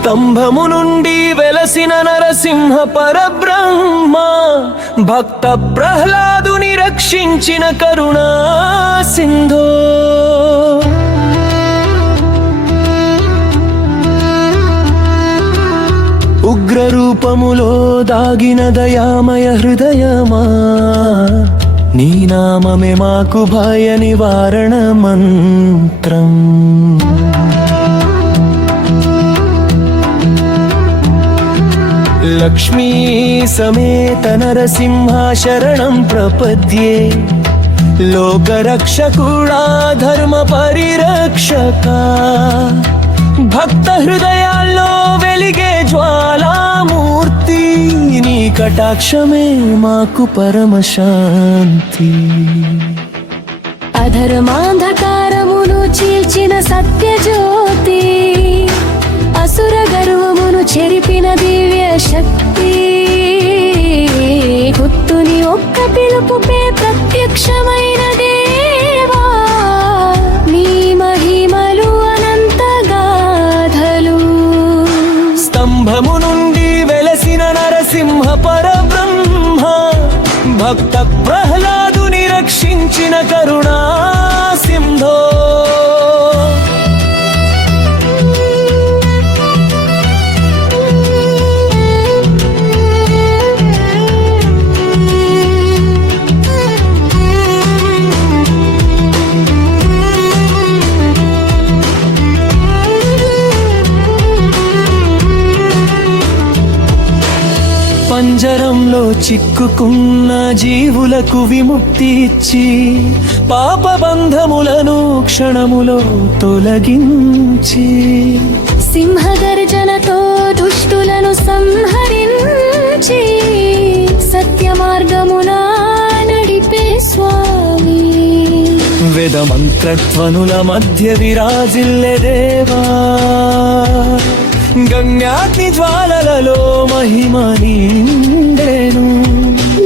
స్తంభము నుండి వెలసిన నరసింహ పరబ్రహ్మ భక్త ప్రహ్లాదుని రక్షించిన కరుణా సింధో. ఉగ్రరూపములో దాగిన దయామయ హృదయమా, నీ నామమే మాకు భయ నివారణ మంత్రం. లక్ష్మీ సమేత నరసింహ శరణం ప్రపద్యే, లోకరక్షకుడా ధర్మ పరిరక్షక. భక్త హృదయాల్లో వెలిగే జ్వాలామూర్తి, నీ కటాక్షమే మాకు పరమశాంతి. అధర్మాంధకారమును చీల్చిన సత్యజ్యోతి, అసుర గర్వమును చెరిపిన దివ్య శక్తి. భక్తుని ఒక్క పిలుపుపే ప్రత్యక్షమైన దేవా, నీ మహిమలు అనంత గాథలు. స్తంభము నుండి వెలసిన నరసింహ పరబ్రహ్మ భక్త ప్రహ్లాదుని రక్షించిన కరుణా సింధో. పంజరంలో చిక్కుకున్న జీవులకు విముక్తి ఇచ్చి, పాపబంధములను క్షణములో తొలగించి, సింహగర్జనతో దుష్టులను సంహరించి, సత్య మార్గమున నడిపే స్వామి. వేద మంత్రధ్వనుల మధ్య విరాజిల్లే దేవా, గంగాగ్ని జ్వాలలలో మహిమ నిండెను.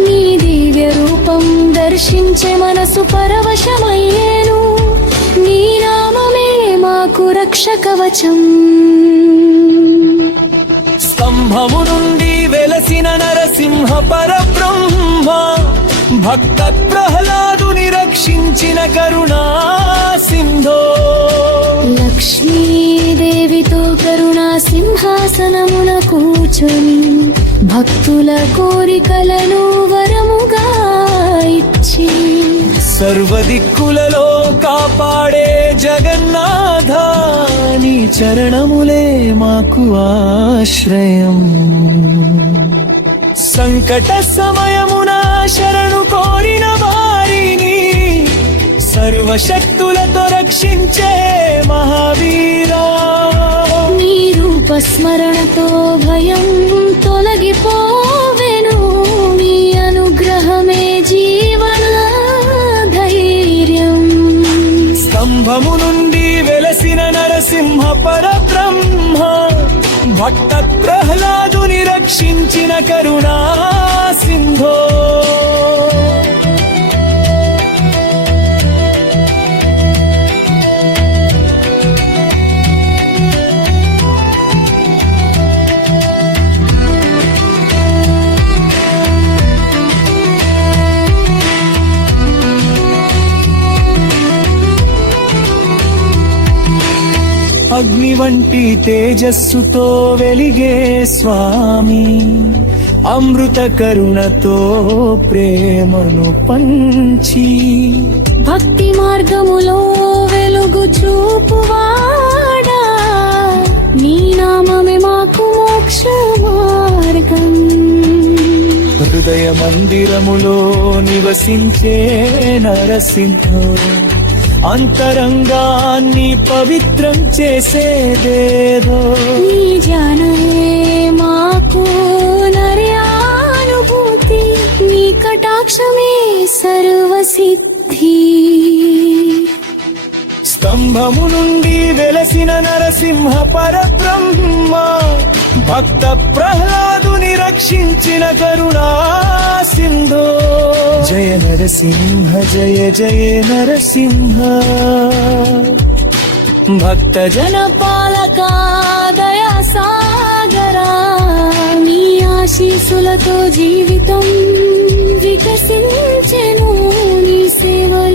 నీ దివ్య రూపం దర్శించే మనసు పరవశమయ్యేను, నీ నామమే మాకు రక్షకవచం. స్తంభము నుండి వెలసిన నరసింహ పరబ్రహ్మ భక్త ప్రహ్లాదుని రక్షించిన కరుణా సింధో. లక్ష్మీదేవితో కరుణా సింహాసనమున కూర్చొని, భక్తుల కోరికలను వరముగా ఇచ్చి, సర్వదిక్కులలో కాపాడే జగన్నాథ, నీ చరణములే మాకు ఆశ్రయం. సంకట సమయమున శరణు కోరిన వారిని సర్వశక్తులతో రక్షించే మహావీరా. నీ రూప స్మరణతో భయం తొలగిపోవెను, నీ అనుగ్రహమే జీవన ధైర్యం. స్తంభము నుండి వెలసిన నరసింహ పరబ్రహ్మ భక్త ప్రహ్లాదుని రక్షించిన కరుణా సింధో. అగ్ని వంటి తేజస్సుతో వెలిగే స్వామి, అమృత కరుణతో ప్రేమను పంచి, భక్తి మార్గములో వెలుగు చూపువాడా, నీ నామమే మాకు మోక్ష మార్గం. హృదయ మందిరములో నివసించే నరసింహ, అంతరంగాన్ని పవిత్రం చేసేదేదో. నీ జ్ఞానమే మాకు నర్యానుభూతి, నీ కటాక్షమే సర్వసిద్ధి. స్తంభము నుండి వెలసిన నరసింహ పరబ్రహ్మ భక్త ప్రహ్లాదుని రక్షించిన కరుణా సింధో. జయ నరసింహ జయ జయ నరసింహ. భక్త జన పాలక దయా సాగరా నీ ఆశీసులతో జీవితం వికసించెను నీ సేవలో